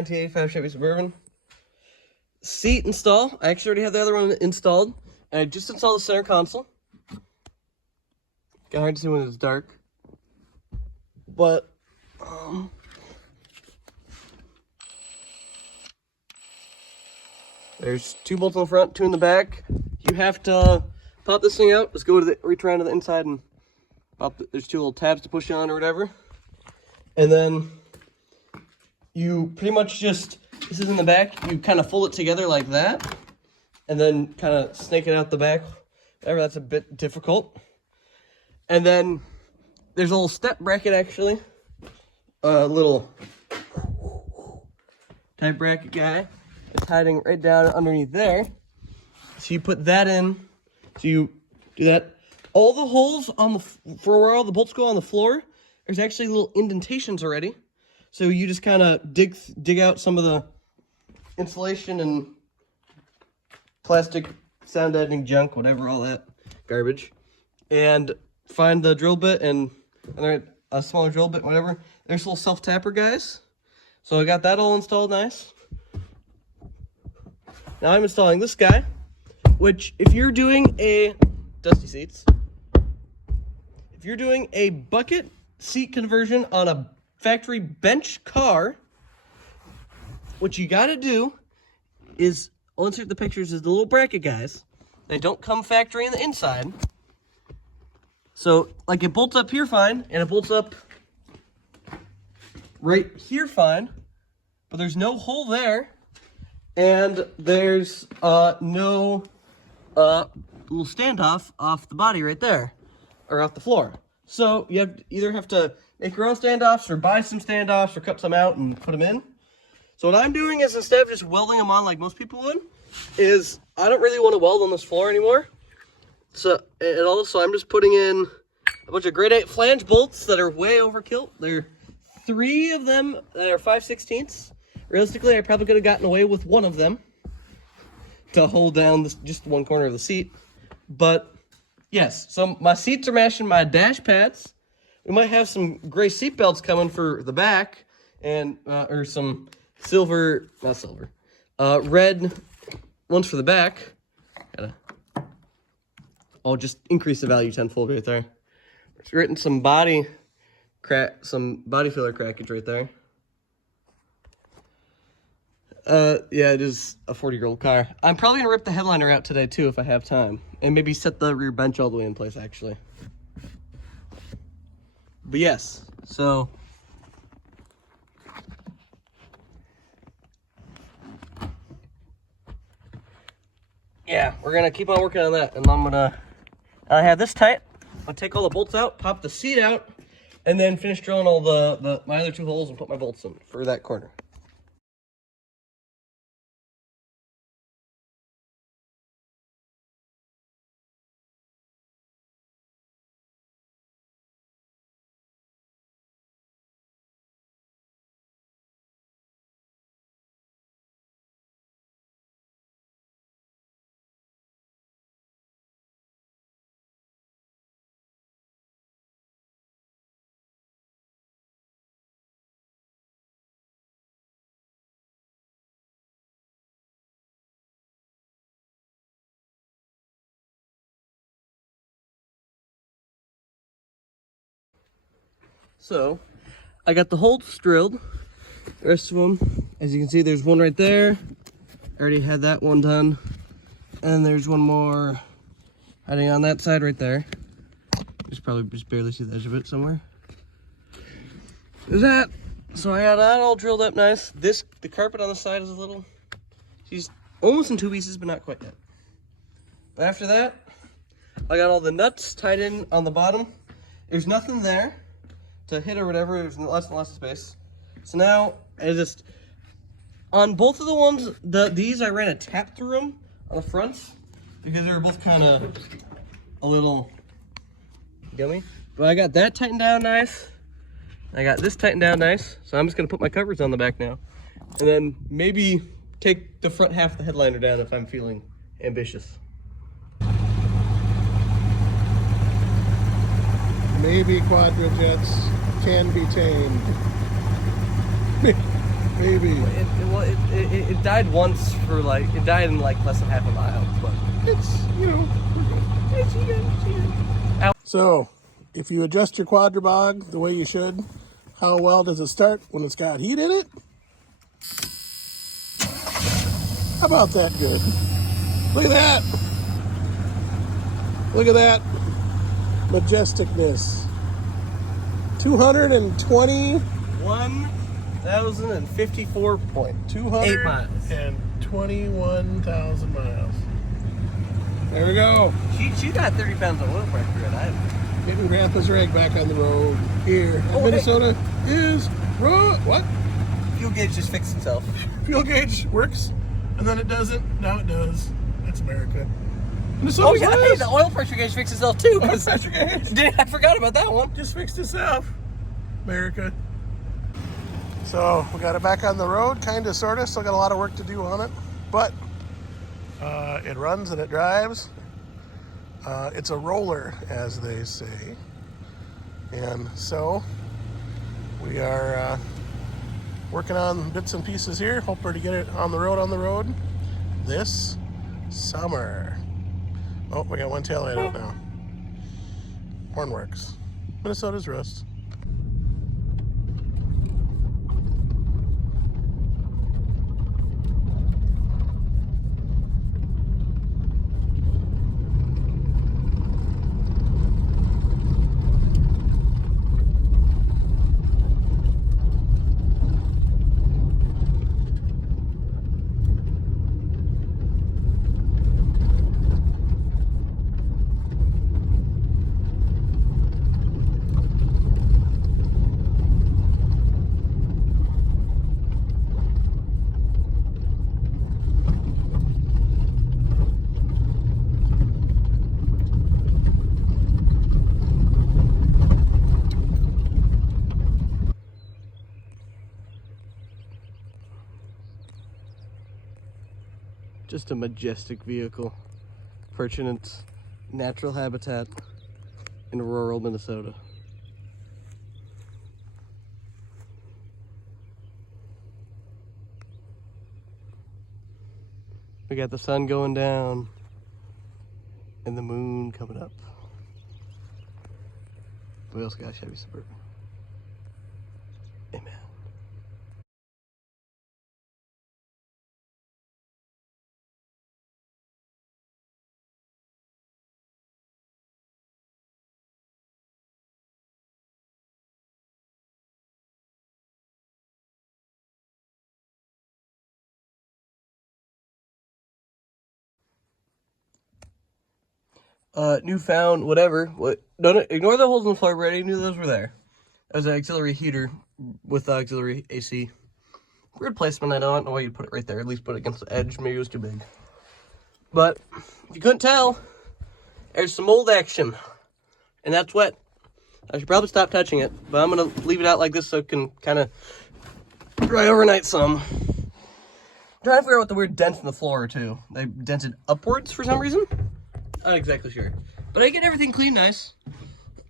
1985 Chevy Suburban. Seat install. I actually already have the other one installed. And I just installed the center console. Got hard to see when it's dark. But, there's 2 bolts on the front, 2 in the back. You have to pop this thing out. Let's go to the, reach around to the inside and pop there's 2 little tabs to push on or whatever. And then you pretty much just, this is in the back, you kind of fold it together like that. And then kind of snake it out the back. Whatever, that's a bit difficult. And then there's a little step bracket actually. A little type bracket guy. It's hiding right down underneath there. So you put that in. So you do that. All the holes on the for where all the bolts go on the floor, there's actually little indentations already. So you just kind of dig out some of the insulation and plastic sound deadening junk, whatever, all that garbage, and find the drill bit and a smaller drill bit, whatever. There's little self-tapper guys. So I got that all installed nice. Now I'm installing this guy, which if you're doing a dusty seats, if you're doing a bucket seat conversion on a factory bench car, what you gotta do is, I'll insert the pictures, is the little bracket guys. They don't come factory in the inside. So, like, it bolts up here fine, and it bolts up right here fine, but there's no hole there, and there's no little standoff off the body right there, or off the floor. So you either have to make your own standoffs, or buy some standoffs, or cut some out and put them in. So what I'm doing is, instead of just welding them on like most people would, is I don't really want to weld on this floor anymore. So, and also I'm just putting in a bunch of grade 8 flange bolts that are way overkill. There are 3 of them that are 5/16. Realistically, I probably could have gotten away with 1 of them to hold down this, just one corner of the seat. But yes, so my seats are matching my dash pads. We might have some gray seat belts coming for the back, and or some red ones for the back. I'll just increase the value tenfold right there. It's written some body filler crackage right there. Yeah, it is a 40-year-old car. I'm probably gonna rip the headliner out today too if I have time, and maybe set the rear bench all the way in place actually. But yes, so yeah, we're gonna keep on working on that, and I have this tight. I'll take all the bolts out, pop the seat out, and then finish drilling all my other 2 holes and put my bolts in for that corner. So, I got the holes drilled. The rest of them, as you can see, there's one right there. I already had that one done. And there's one more hiding on that side right there. Just probably just barely see the edge of it somewhere. There's that. So I got that all drilled up nice. The carpet on the side is a little, she's almost in 2 pieces, but not quite yet. But after that, I got all the nuts tied in on the bottom. There's nothing there to hit or whatever. There's lots and lots of space. So now I just, on both of the ones, these I ran a tap through them on the fronts because they were both kind of a little gummy. But I got that tightened down nice. I got this tightened down nice. So I'm just gonna put my covers on the back now, and then maybe take the front half of the headliner down if I'm feeling ambitious. Maybe quadrajets can be tamed. maybe. It died once for like, it died in like less than half a mile, but It's, you know, we're good. it's good. So, if you adjust your quadribog the way you should, how well does it start when it's got heat in it? How about that good? Look at that. Look at that majesticness. 220 1,054.208 miles. and 21,000 miles. There we go. She got 30 pounds of oil pressure at I. Getting Grandpa's rig back on the road here. Oh, Minnesota is what? Fuel gauge just fixed itself. Fuel gauge works, and then it doesn't. Now it does. That's America. Oh Minnesota's yeah, hey, the oil pressure gauge fixed itself too. Oil pressure gauge I forgot about that one. just fixed itself. America. So we got it back on the road, kind of, sort of. Still got a lot of work to do on it, but it runs and it drives. It's a roller, as they say. And so we are working on bits and pieces here, hoping to get it on the road this summer. Oh, we got one taillight out now. Horn works. Minnesota's rust. Just a majestic vehicle, perching in its natural habitat in rural Minnesota. We got the sun going down and the moon coming up. We also got a Chevy Suburban. Amen. Newfound whatever. What? Don't ignore the holes in the floor. I already knew those were there. That was an auxiliary heater with auxiliary AC. Weird placement. I don't know why you put it right there. At least put it against the edge. Maybe it was too big. But if you couldn't tell, there's some mold action, and that's wet. I should probably stop touching it, but I'm gonna leave it out like this so it can kind of dry overnight some. I'm trying to figure out what the weird dents in the floor are too. They dented upwards for some reason. Not exactly sure. But I get everything clean nice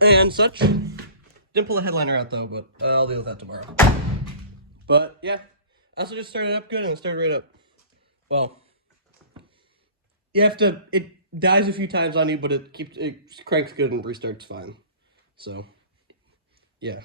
and such. Didn't pull the headliner out though, but I'll deal with that tomorrow. But yeah, I also just started up good and it started right up. Well, you have to, it dies a few times on you, but it cranks good and restarts fine. So, yeah.